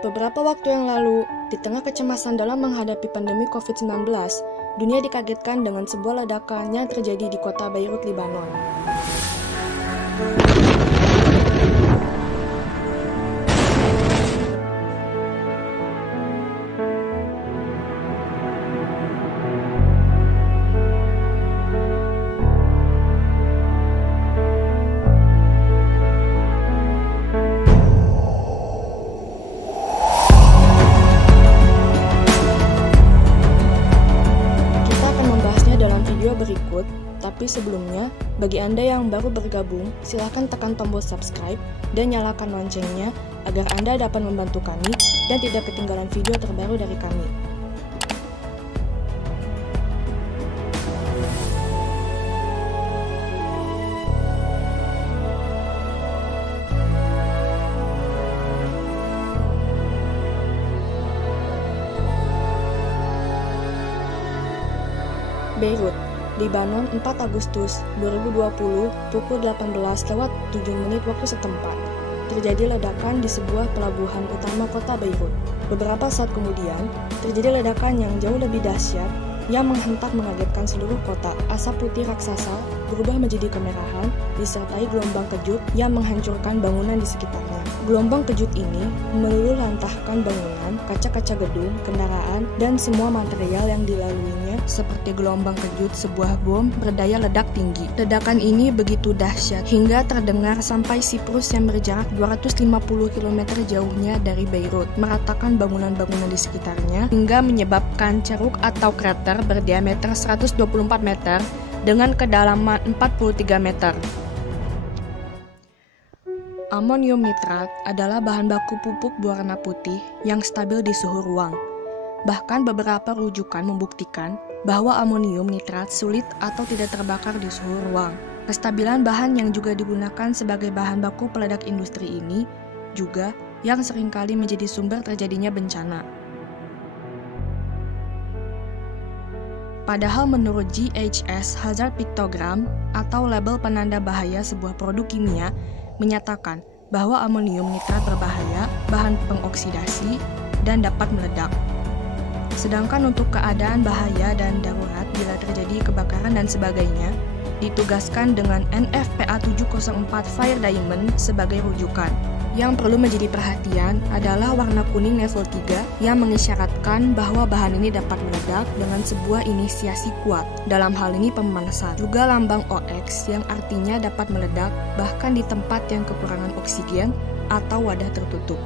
Beberapa waktu yang lalu, di tengah kecemasan dalam menghadapi pandemi COVID-19, dunia dikagetkan dengan sebuah ledakan yang terjadi di kota Beirut, Lebanon. Berikut, tapi sebelumnya, bagi Anda yang baru bergabung, silahkan tekan tombol subscribe dan nyalakan loncengnya agar Anda dapat membantu kami dan tidak ketinggalan video terbaru dari kami. Beirut, Lebanon, 4 Agustus 2020 pukul 18:07 waktu setempat. Terjadi ledakan di sebuah pelabuhan utama kota Beirut. Beberapa saat kemudian, terjadi ledakan yang jauh lebih dahsyat yang menghentak mengagetkan seluruh kota. Asap putih raksasa berubah menjadi kemerahan, disertai gelombang kejut yang menghancurkan bangunan di sekitarnya. Gelombang kejut ini meluluh lantahkan bangunan, kaca-kaca gedung, kendaraan, dan semua material yang dilaluinya seperti gelombang kejut sebuah bom berdaya ledak tinggi. Ledakan ini begitu dahsyat hingga terdengar sampai Siprus yang berjarak 250 km jauhnya dari Beirut, meratakan bangunan-bangunan di sekitarnya hingga menyebabkan ceruk atau krater berdiameter 124 meter dengan kedalaman 43 meter. Amonium nitrat adalah bahan baku pupuk berwarna putih yang stabil di suhu ruang. Bahkan beberapa rujukan membuktikan bahwa amonium nitrat sulit atau tidak terbakar di suhu ruang. Kestabilan bahan yang juga digunakan sebagai bahan baku peledak industri ini juga yang seringkali menjadi sumber terjadinya bencana. Padahal menurut GHS Hazard Pictogram atau label penanda bahaya sebuah produk kimia menyatakan bahwa amonium nitrat berbahaya, bahan pengoksidasi, dan dapat meledak. Sedangkan untuk keadaan bahaya dan darurat bila terjadi kebakaran dan sebagainya, ditugaskan dengan NFPA 704 Fire Diamond sebagai rujukan. Yang perlu menjadi perhatian adalah warna kuning level 3 yang mengisyaratkan bahwa bahan ini dapat meledak dengan sebuah inisiasi kuat. Dalam hal ini pemanasan. Juga lambang OX yang artinya dapat meledak bahkan di tempat yang kekurangan oksigen atau wadah tertutup.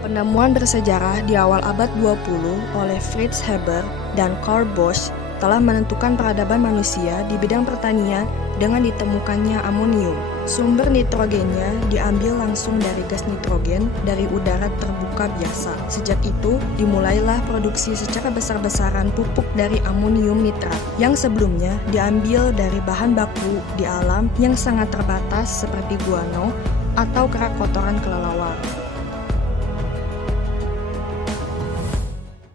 Penemuan bersejarah di awal abad 20 oleh Fritz Haber dan Karl Bosch telah menentukan peradaban manusia di bidang pertanian dengan ditemukannya amonium. Sumber nitrogennya diambil langsung dari gas nitrogen dari udara terbuka biasa. Sejak itu, dimulailah produksi secara besar-besaran pupuk dari amonium nitrat yang sebelumnya diambil dari bahan baku di alam yang sangat terbatas seperti guano atau kerak kotoran kelelawar.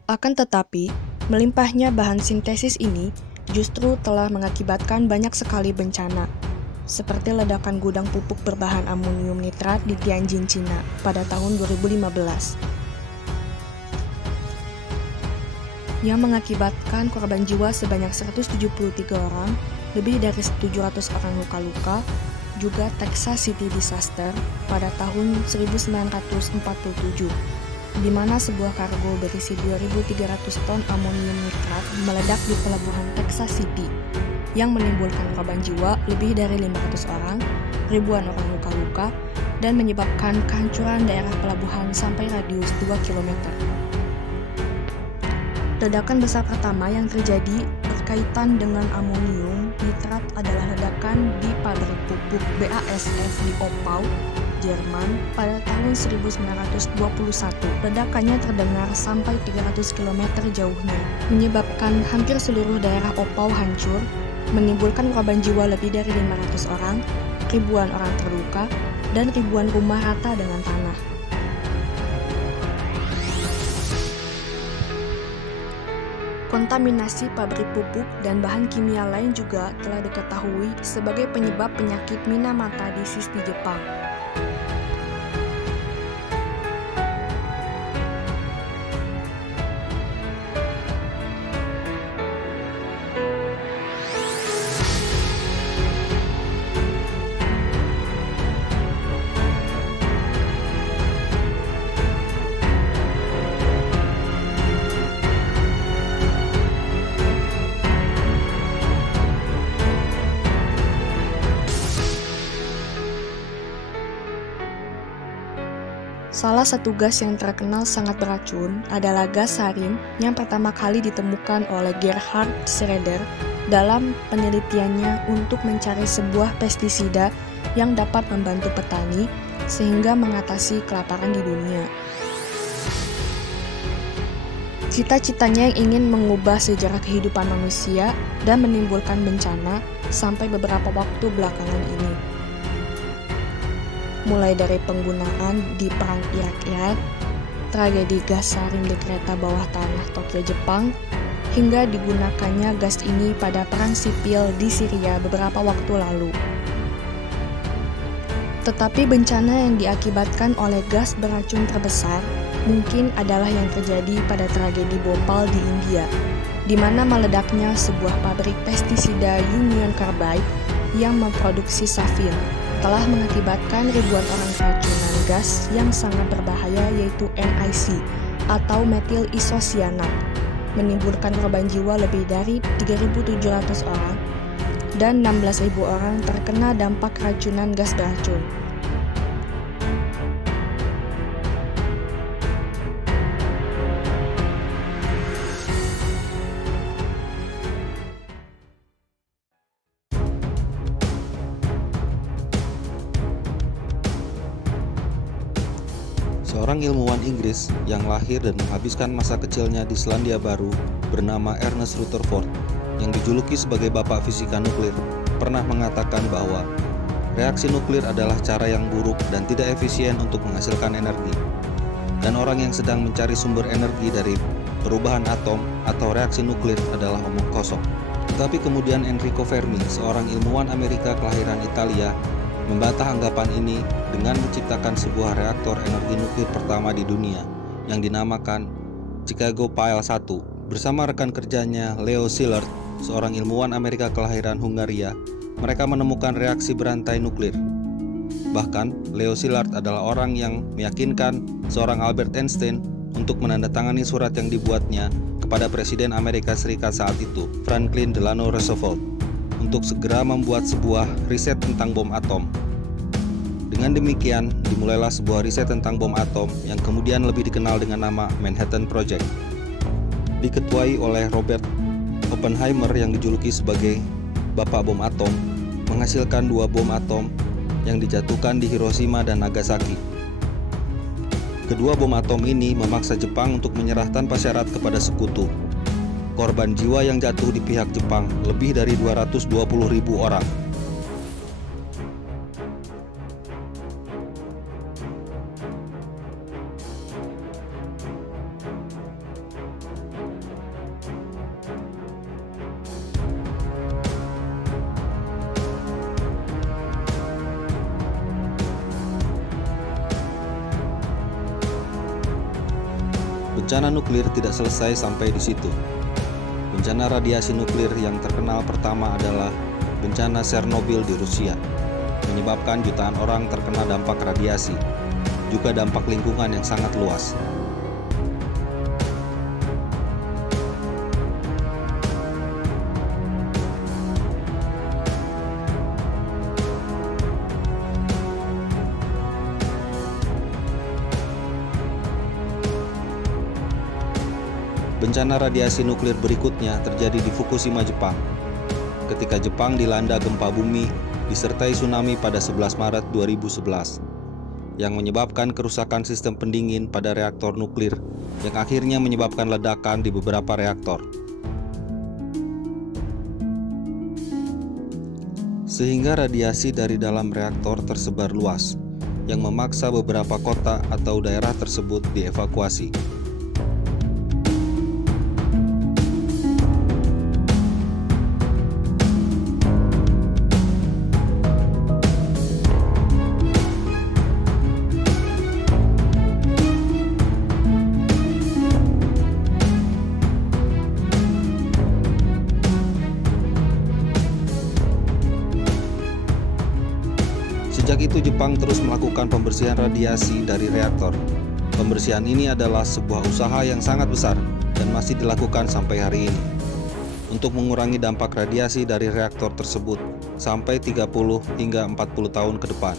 Akan tetapi, melimpahnya bahan sintesis ini justru telah mengakibatkan banyak sekali bencana, seperti ledakan gudang pupuk berbahan amonium nitrat di Tianjin, Cina pada tahun 2015, yang mengakibatkan korban jiwa sebanyak 173 orang, lebih dari 700 orang luka-luka, juga Texas City Disaster pada tahun 1947. Di mana sebuah kargo berisi 2.300 ton amonium nitrat meledak di pelabuhan Texas City yang menimbulkan korban jiwa lebih dari 500 orang, ribuan orang luka-luka, dan menyebabkan kehancuran daerah pelabuhan sampai radius 2 km. Ledakan besar pertama yang terjadi berkaitan dengan amonium nitrat adalah ledakan di pabrik pupuk BASF di Oppau, Jerman pada tahun 1921. Ledakannya terdengar sampai 300 km jauhnya, menyebabkan hampir seluruh daerah Oppau hancur, menimbulkan korban jiwa lebih dari 500 orang, ribuan orang terluka, dan ribuan rumah rata dengan tanah. Kontaminasi pabrik pupuk dan bahan kimia lain juga telah diketahui sebagai penyebab penyakit Minamata disease di Jepang. Salah satu gas yang terkenal sangat beracun adalah gas sarin yang pertama kali ditemukan oleh Gerhard Schroeder dalam penelitiannya untuk mencari sebuah pestisida yang dapat membantu petani sehingga mengatasi kelaparan di dunia. Cita-citanya yang ingin mengubah sejarah kehidupan manusia dan menimbulkan bencana sampai beberapa waktu belakangan ini. Mulai dari penggunaan di Perang Irak-Irak, tragedi gas sarin di kereta bawah tanah Tokyo, Jepang, hingga digunakannya gas ini pada perang sipil di Syria beberapa waktu lalu. Tetapi bencana yang diakibatkan oleh gas beracun terbesar mungkin adalah yang terjadi pada tragedi Bhopal di India, di mana meledaknya sebuah pabrik pestisida Union Carbide yang memproduksi safir telah mengakibatkan ribuan orang keracunan gas yang sangat berbahaya yaitu NIC atau metil isosianat, menimbulkan korban jiwa lebih dari 3.700 orang dan 16.000 orang terkena dampak keracunan gas beracun. Seorang ilmuwan Inggris yang lahir dan menghabiskan masa kecilnya di Selandia Baru bernama Ernest Rutherford, yang dijuluki sebagai bapak fisika nuklir, pernah mengatakan bahwa reaksi nuklir adalah cara yang buruk dan tidak efisien untuk menghasilkan energi. Dan orang yang sedang mencari sumber energi dari perubahan atom atau reaksi nuklir adalah omong kosong. Tetapi kemudian Enrico Fermi, seorang ilmuwan Amerika kelahiran Italia, membantah anggapan ini dengan menciptakan sebuah reaktor energi nuklir pertama di dunia yang dinamakan Chicago Pile 1 bersama rekan kerjanya Leo Szilard, seorang ilmuwan Amerika kelahiran Hungaria. Mereka menemukan reaksi berantai nuklir. Bahkan Leo Szilard adalah orang yang meyakinkan seorang Albert Einstein untuk menandatangani surat yang dibuatnya kepada Presiden Amerika Serikat saat itu, Franklin Delano Roosevelt, untuk segera membuat sebuah riset tentang bom atom. Dengan demikian, dimulailah sebuah riset tentang bom atom yang kemudian lebih dikenal dengan nama Manhattan Project. Diketuai oleh Robert Oppenheimer yang dijuluki sebagai Bapak Bom Atom, menghasilkan 2 bom atom yang dijatuhkan di Hiroshima dan Nagasaki. Kedua bom atom ini memaksa Jepang untuk menyerah tanpa syarat kepada sekutu. Korban jiwa yang jatuh di pihak Jepang lebih dari 220.000 orang. Bencana nuklir tidak selesai sampai di situ. Bencana radiasi nuklir yang terkenal pertama adalah bencana Chernobyl di Rusia, menyebabkan jutaan orang terkena dampak radiasi, juga dampak lingkungan yang sangat luas. Bencana radiasi nuklir berikutnya terjadi di Fukushima, Jepang. Ketika Jepang dilanda gempa bumi disertai tsunami pada 11 Maret 2011, yang menyebabkan kerusakan sistem pendingin pada reaktor nuklir, yang akhirnya menyebabkan ledakan di beberapa reaktor. Sehingga radiasi dari dalam reaktor tersebar luas, yang memaksa beberapa kota atau daerah tersebut dievakuasi. Sejak itu Jepang terus melakukan pembersihan radiasi dari reaktor. Pembersihan ini adalah sebuah usaha yang sangat besar dan masih dilakukan sampai hari ini untuk mengurangi dampak radiasi dari reaktor tersebut sampai 30 hingga 40 tahun ke depan.